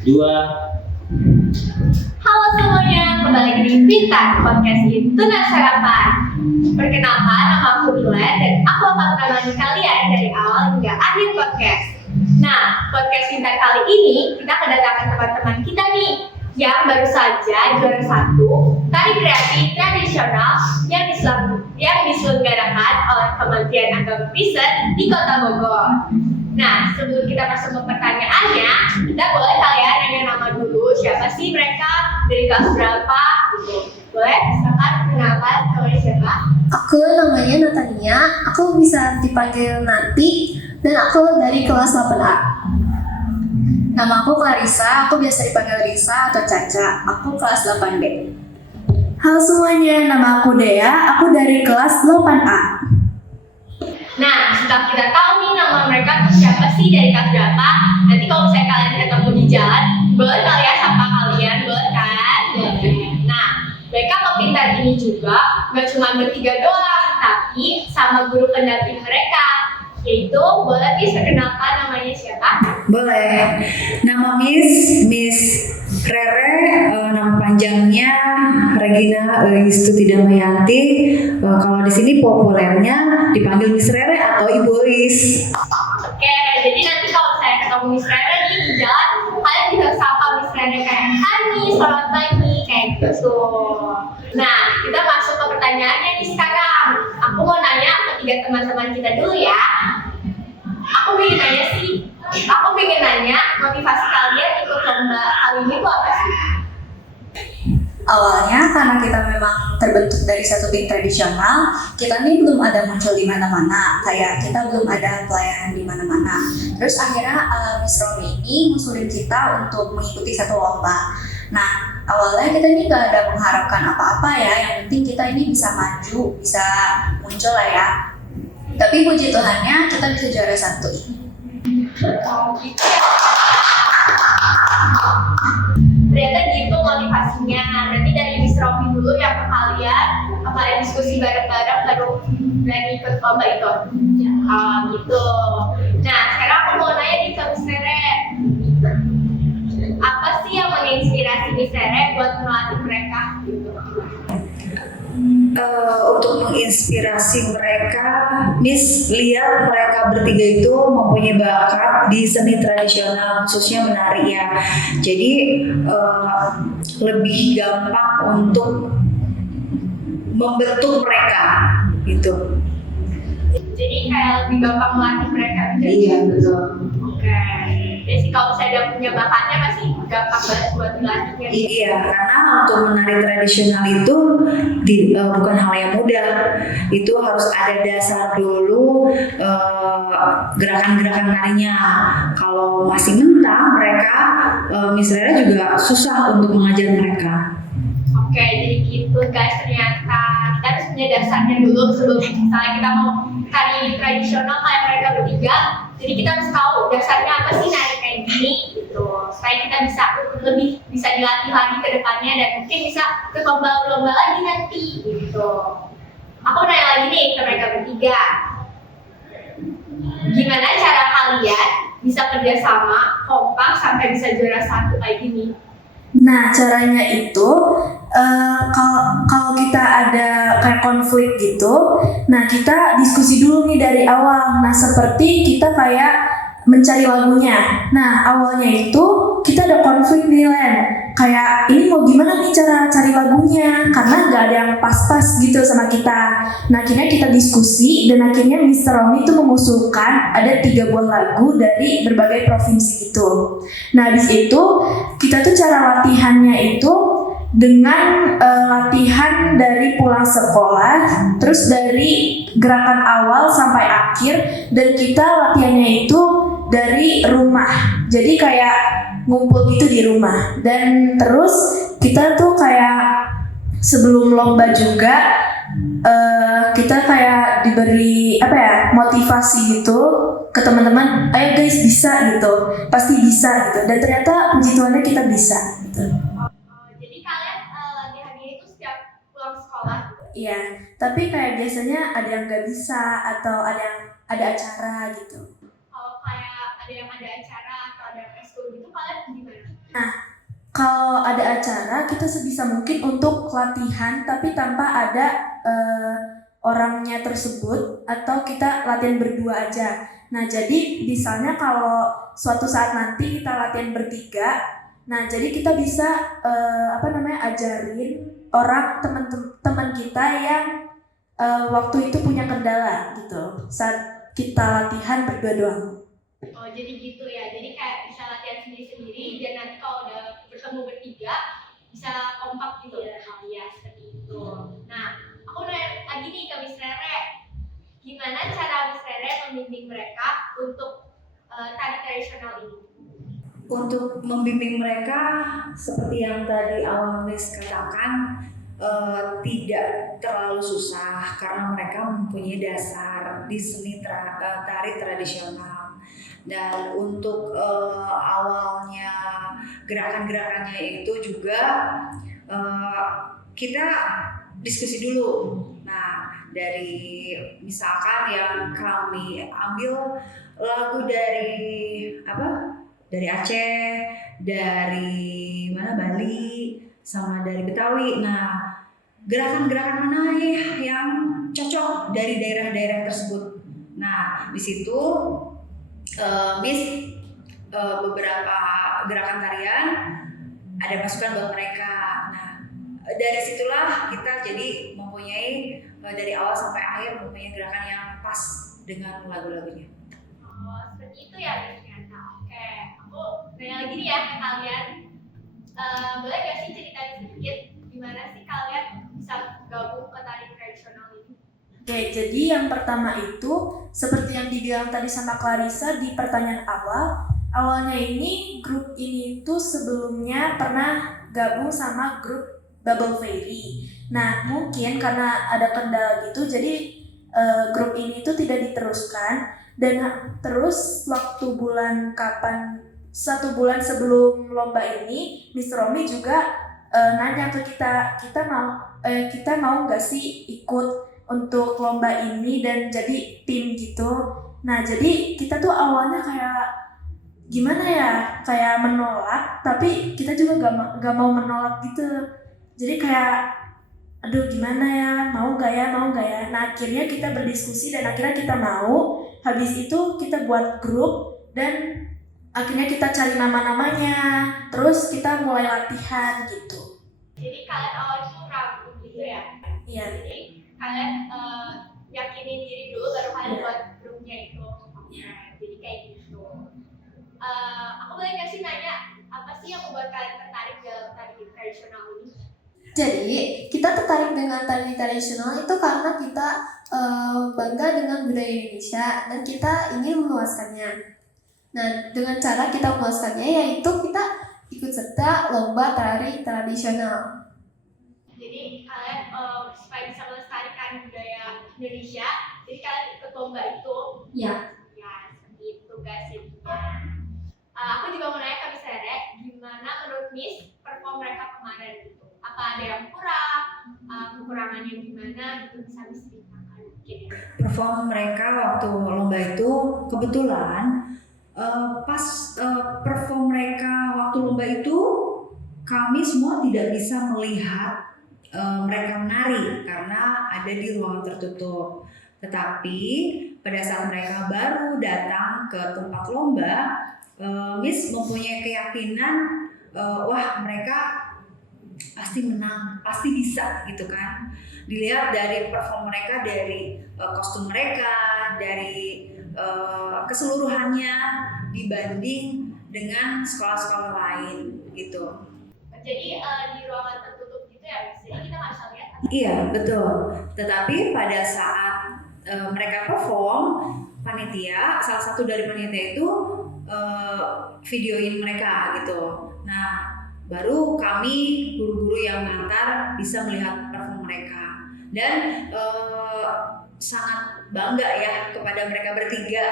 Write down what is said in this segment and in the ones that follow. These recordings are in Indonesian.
dua. Halo semuanya, kembali lagi di Pintar Podcast Tuna Sarapan. Perkenalkan, nama aku Mila dan aku akan menemani kalian dari awal hingga akhir podcast. Nah, podcast Pintar kali ini kita kedatangan teman-teman kita nih yang baru saja juara 1 tari kreatif tradisional yang diselenggarakan oleh Kementerian Agama Kristen di Kota Bogor. Nah, sebelum kita masuk ke pertanyaannya, kita boleh kalian nanya nama dulu, siapa sih mereka, dari kelas berapa, gitu. Boleh, silakan kenalkan namanya siapa? Aku namanya Natania, aku bisa dipanggil Nanti, dan aku dari kelas 8A. Nama aku Clarissa, aku biasa dipanggil Risa atau Caca, aku kelas 8B. Halo semuanya, nama aku Dea, aku dari kelas 8A. Nah, setelah kita tahu nih nama mereka tuh siapa sih dari kelas berapa, nanti kalau misalnya kalian ketemu di jalan, boleh kalian sapa kalian, boleh kan? Boleh. Nah, mereka kepintar ini juga gak cuma bertiga doang, tapi sama guru pendamping mereka, yaitu boleh perkenalkan namanya siapa? Boleh. Nama Miss Rere, nama panjangnya Regina Yustuti Damayanti. Kalau di sini populernya dipanggil Miss Rere atau Ibu Is. Oke, jadi nanti kalau saya ketemu Miss Rere nih di jalan, kalian bisa sapa Miss Rere kayak Hani, selamat pagi, kayak gitu. Nah, kita masuk ke pertanyaannya nih sekarang. Aku mau nanya ke 3 teman-teman kita dulu ya. Aku pengen nanya motivasi kalian ikut lomba kali ini tuh apa sih? Awalnya karena kita memang terbentuk dari satu tim tradisional, kita nih belum ada muncul di mana-mana, kayak kita belum ada pelayanan di mana-mana. Terus akhirnya Miss Romi ini ngusulin kita untuk mengikuti satu lomba. Nah, awalnya kita ini gak ada mengharapkan apa-apa ya, yang penting kita ini bisa maju, bisa muncul lah ya. Tapi puji Tuhannya kita bisa juara 1. Oh gitu ya. Ternyata gitu motivasinya. Berarti dari Miss Romi dulu yang ke kalian diskusi bareng-bareng baru berani ikut lomba itu. Gitu. Nah, sekarang aku mau nanya nih ke Miss Rere. Apa sih yang menginspirasi Miss Rere buat melatih mereka? Gitu. Untuk menginspirasi mereka, Miss lihat mereka bertiga itu mempunyai bakat di seni tradisional, khususnya menari ya. Jadi lebih gampang untuk membentuk mereka gitu. Jadi kayak lebih gampang melatih mereka. Iya betul. Oke. Jadi kalau saya udah punya bakatnya pasti gampang banget buat dilatihnya. Iya, karena untuk menari tradisional itu bukan hal yang mudah. Itu harus ada dasar dulu, gerakan-gerakan narinya. Kalau masih mentah, mereka misalnya juga susah untuk mengajar mereka. Oke, jadi gitu guys, ternyata kita harus punya dasarnya dulu sebelum misalnya kita mau tari tradisional kayak mereka bertiga. Jadi kita harus tahu dasarnya apa sih nari kayak gini gitu, supaya kita bisa dilatih lagi ke depannya dan mungkin bisa ke lomba-lomba lagi nanti gitu. Aku nanya lagi nih ke mereka bertiga, gimana cara kalian bisa kerjasama kompak sampai bisa juara 1 kayak gini? Nah, caranya itu kalau kita ada kayak konflik gitu, nah kita diskusi dulu nih dari awal. Nah, seperti kita kayak mencari lagunya. Nah, awalnya itu kita ada konflik nih Len, kayak ini mau gimana nih cara cari lagunya, karena nggak ada yang pas-pas gitu sama kita. Nah, akhirnya kita diskusi dan akhirnya Mr. Romi itu mengusulkan ada 3 buah lagu dari berbagai provinsi gitu. Nah, di situ kita tuh cara latihannya itu dengan latihan dari pulang sekolah, terus dari gerakan awal sampai akhir, dan kita latihannya itu dari rumah. Jadi kayak ngumpul gitu di rumah. Dan terus kita tuh kayak sebelum lomba juga kita kayak diberi motivasi gitu ke teman-teman, ayo guys bisa gitu, pasti bisa gitu. Dan ternyata puji Tuhannya kita bisa gitu. Jadi kalian latihannya itu setiap pulang sekolah? Iya, tapi kayak biasanya ada yang nggak bisa atau ada yang ada acara gitu. Kalau kayak ada yang ada acara atau ada ekskul gitu, kalian gimana? Kalau ada acara, kita sebisa mungkin untuk latihan, tapi tanpa ada orangnya tersebut, atau kita latihan berdua aja. Nah, jadi misalnya kalau suatu saat nanti kita latihan bertiga, nah jadi kita bisa ajarin orang teman-teman kita yang waktu itu punya kendala gitu saat kita latihan berdua doang. Oh, jadi gitu ya. Jadi kayak bisa latihan sendiri-sendiri dan nanti kalau udah bertemu bertiga bisa kompak gitu ya. Oh iya, seperti itu. Nah, aku nanya lagi nih ke Miss Rere. Gimana cara Miss Rere membimbing mereka untuk tari tradisional ini? Untuk membimbing mereka seperti yang tadi awal Miss katakan, tidak terlalu susah karena mereka mempunyai dasar di seni tari tradisional. Dan untuk awalnya gerakan-gerakannya itu juga kita diskusi dulu. Nah, dari misalkan yang kami ambil lagu dari Aceh, dari Bali, sama dari Betawi. Nah, gerakan-gerakan mana yang cocok dari daerah-daerah tersebut. Nah, di situ Miss beberapa gerakan tarian ada masukan buat mereka. Nah, dari situlah kita jadi mempunyai dari awal sampai akhir mempunyai gerakan yang pas dengan lagu-lagunya. Oh, seperti itu ya ternyata. Oke, aku nanya lagi nih ya ke kalian. Boleh gak sih ceritain sedikit gimana sih kalian bisa gabung ke tari tradisional ini? Oke, jadi yang pertama itu seperti yang dibilang tadi sama Clarissa di pertanyaan awalnya ini grup ini tuh sebelumnya pernah gabung sama grup Bubble Fairy. Nah, mungkin karena ada kendala gitu, jadi grup ini tuh tidak diteruskan. Dan terus waktu bulan 1 bulan sebelum lomba ini, Miss Romi juga nanya ke kita mau nggak sih ikut untuk lomba ini dan jadi tim gitu. Nah, jadi kita tuh awalnya kayak gimana ya, kayak menolak, tapi kita juga gak mau menolak gitu. Jadi kayak aduh gimana ya, mau gak ya. Nah, akhirnya kita berdiskusi dan akhirnya kita mau. Habis itu kita buat grup dan akhirnya kita cari nama-namanya, terus kita mulai latihan gitu. Jadi kalian awal itu ragu gitu ya? Iya. Jadi kalian yakinin diri dulu baru kalian buat grupnya itu. Oke, jadi kayak gitu. Aku boleh nggak sih nanya apa sih yang membuat kalian tertarik dalam tari tradisional ini? Jadi kita tertarik dengan tari tradisional itu karena kita bangga dengan budaya Indonesia dan kita ingin meluaskannya. Nah, dengan cara kita meluaskannya yaitu kita ikut serta lomba tari tradisional. Jadi kalian supaya bisa melestarikan budaya Indonesia, jadi kalian ikut lomba itu. Ya. Ya, seperti itu guys. Aku juga mau nanya ke Miss Rere, gimana menurut Miss perform mereka kemarin gitu? Apa ada yang kurang? Kekurangannya gimana? Gitu bisa Miss ceritakan mungkin. Perform mereka waktu lomba itu kebetulan pas perform mereka waktu lomba itu kami semua tidak bisa melihat mereka menari karena ada di ruangan tertutup. Tetapi pada saat mereka baru datang ke tempat lomba, Miss mempunyai keyakinan wah mereka pasti menang, pasti bisa gitu kan. Dilihat dari perform mereka, dari kostum mereka, dari keseluruhannya dibanding dengan sekolah-sekolah lain gitu. Jadi di ruangan tertutup gitu ya, Miss? Jadi kita nggak bisa lihat. Iya betul. Tetapi pada saat mereka perform, salah satu dari panitia itu videoin mereka gitu. Nah, baru kami guru-guru yang mengantar bisa melihat perform mereka dan sangat bangga ya kepada mereka bertiga.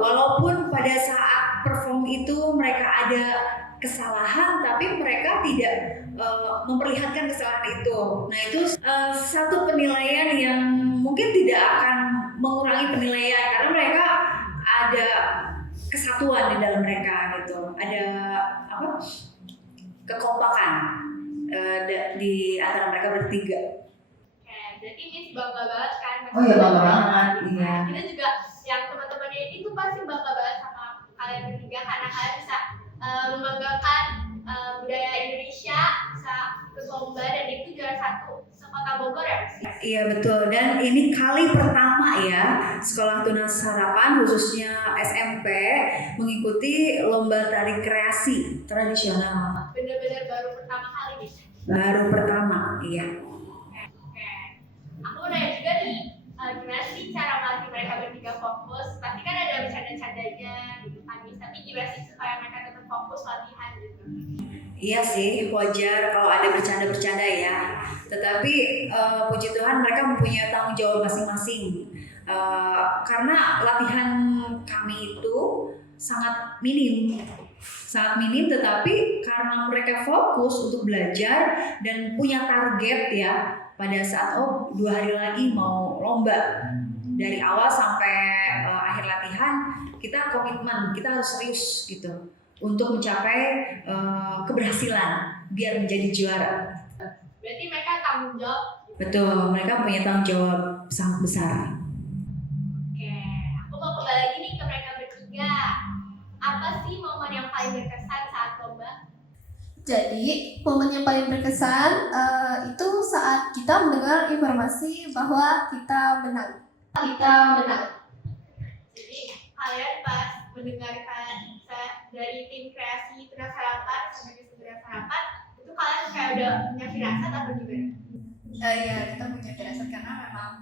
Walaupun pada saat perform itu mereka ada kesalahan, tapi mereka tidak memperlihatkan kesalahan itu. Nah itu satu penilaian yang mungkin tidak akan mengurangi penilaian karena mereka ada kesatuan di dalam mereka gitu. Ada apa? Kekompakan di antara mereka bertiga. Oke, berarti Miss bangga banget kan? Oh iya, bangga banget, iya. Kita juga yang teman-temannya ini tuh pasti bangga banget sama kalian bertiga karena kalian bisa membanggakan budaya Indonesia, bisa ke lomba dan itu juara 1 sekota Bogor ya Miss? Iya betul, dan ini kali pertama ya Sekolah Tunas Harapan khususnya SMP mengikuti lomba tari kreasi tradisional. Bener-bener baru pertama kali nih. Baru pertama, iya. Oke, aku mau nanya juga nih, gimana sih cara melatih mereka bertiga fokus? Pasti kan ada bercanda-candanya gitu kan, Miss. Tapi gimana sih supaya mereka tetap fokus latihan gitu? Iya sih, wajar kalau ada bercanda-bercanda ya. Tetapi puji Tuhan mereka mempunyai tanggung jawab masing-masing. Karena latihan kami itu sangat minim, tetapi karena mereka fokus untuk belajar dan punya target ya pada saat 2 hari lagi mau lomba, dari awal sampai akhir latihan kita komitmen, kita harus serius gitu untuk mencapai keberhasilan biar menjadi juara. Berarti mereka tanggung jawab. Betul, mereka punya tanggung jawab sangat besar. Oke, aku mau kembali lagi nih ke mereka bertiga. Apa sih momen yang paling berkesan saat lomba? Jadi, momen yang paling berkesan itu saat kita mendengar informasi bahwa kita menang. Jadi kalian pas mendengarkan dari tim kreasi Tunas Harapan sebagai Tunas Harapan itu kalian kayak udah punya firasat atau gimana? Iya, kita punya firasat karena memang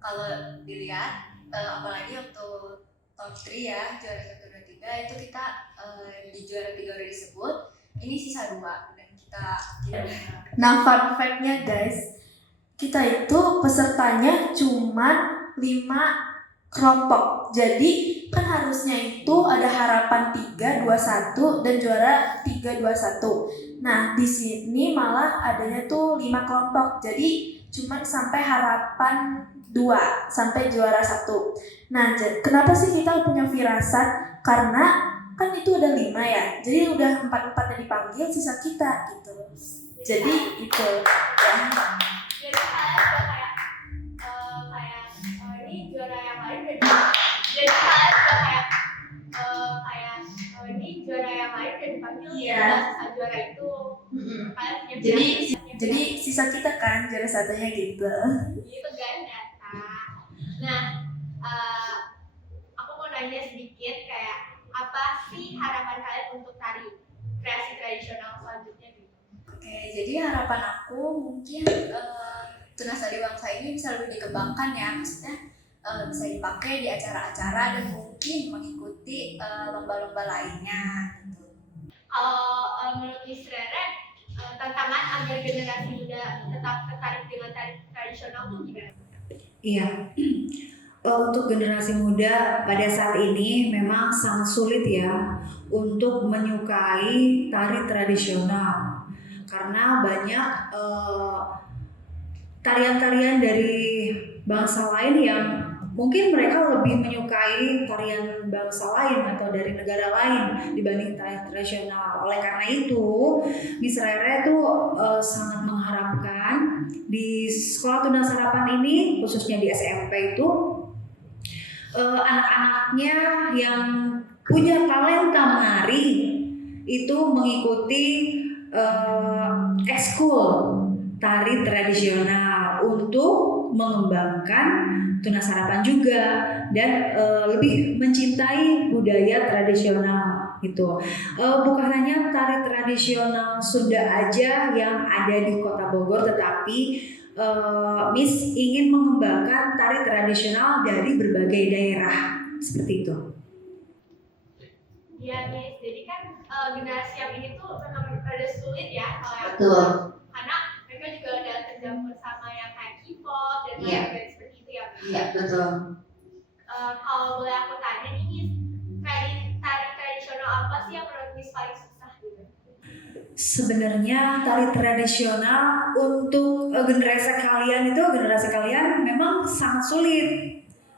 kalau dilihat apalagi untuk top 3 ya, juara 1, 2, 3 itu kita di juara 3 udah disebut, ini sisa 2 dan kita Nah, fun fact-nya guys, kita itu pesertanya cuma 5 kelompok. Jadi kan harusnya itu ada harapan 3, 2, 1 dan juara 3, 2, 1. Nah, di sini malah adanya tuh 5 kelompok. Jadi cuma sampai harapan 2 sampai juara 1. Nah, kenapa sih kita punya firasat? Karena kan itu ada 5 ya. Jadi udah 4-4 yang dipanggil, sisa kita gitu. Jadi itu ya. Jadi kalian udah kayak ini juara yang lain udah. Jadi kalian udah kayak ini juara yang lain udah dipanggil. Iya. Sisa juara itu. Kalian punya Jadi sisa kita kan juara 1-nya gitu. gitu kan data. Nah, aku mau nanya sedikit kayak apa sih harapan kalian untuk tari kreasi tradisional selanjutnya gitu? Oke, jadi harapan aku mungkin Tunas Tari Bangsa ini bisa lebih dikembangkan ya, maksudnya bisa dipakai di acara-acara dan mungkin mengikuti lomba-lomba lainnya gitu. Kalau menurut Miss Rere, tantangan agar generasi muda tetap tertarik dengan tari tradisional tuh gimana? Iya. Untuk generasi muda pada saat ini memang sangat sulit ya untuk menyukai tari tradisional karena banyak tarian-tarian dari bangsa lain yang mungkin mereka lebih menyukai tarian bangsa lain atau dari negara lain dibanding tarian tradisional. Oleh karena itu, Miss Rere tuh sangat mengharapkan di Sekolah Tunas Harapan ini, khususnya di SMP itu, anak-anaknya yang punya talenta menari itu mengikuti ekskul tari tradisional untuk mengembangkan Tunas Harapan juga dan lebih mencintai budaya tradisional gitu. Bukan hanya tari tradisional Sunda aja yang ada di Kota Bogor, tetapi Miss ingin mengembangkan tari tradisional dari berbagai daerah seperti itu. Iya Miss, jadi kan generasi yang ini tuh memang ada sulit ya kalau yang Betul. karena mereka juga udah tercampur sama yang kayak K-pop dan lain-lain seperti itu ya. Iya betul. Kalau boleh aku tanya nih Miss, tari tradisional apa sih yang menurut Miss paling susah gitu? Sebenarnya tari tradisional untuk generasi kalian memang sangat sulit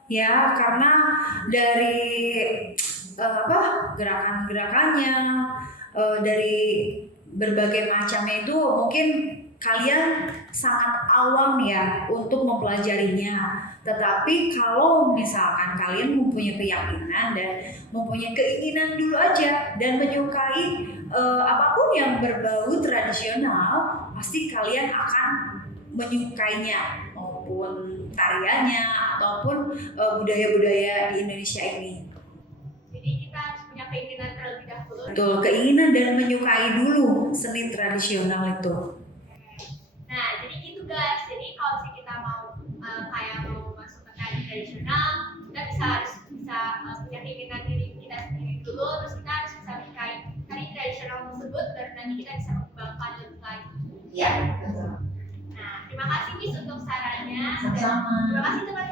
ya, karena dari gerakan-gerakannya, dari berbagai macamnya itu mungkin kalian sangat awam ya untuk mempelajarinya. Tetapi kalau misalkan kalian mempunyai keyakinan dan mempunyai keinginan dulu aja dan menyukai apapun yang berbau tradisional, pasti kalian akan menyukainya, maupun tariannya ataupun budaya-budaya di Indonesia ini. Jadi kita harus punya keinginan terlebih dahulu. Betul, keinginan dan menyukai dulu seni tradisional itu. Nah, jadi gitu guys. Jadi kalau misalnya kita mau kayak mau masuk ke tari tradisional, kita harus bisa punya keinginan diri kita sendiri dulu, terus kita harus bisa menyukai tari tradisional tersebut, baru nanti kita bisa mengembangkan lebih lagi. Ya, betul. Nah, terima kasih Miss untuk sarannya. Sama-sama. Terima kasih teman-teman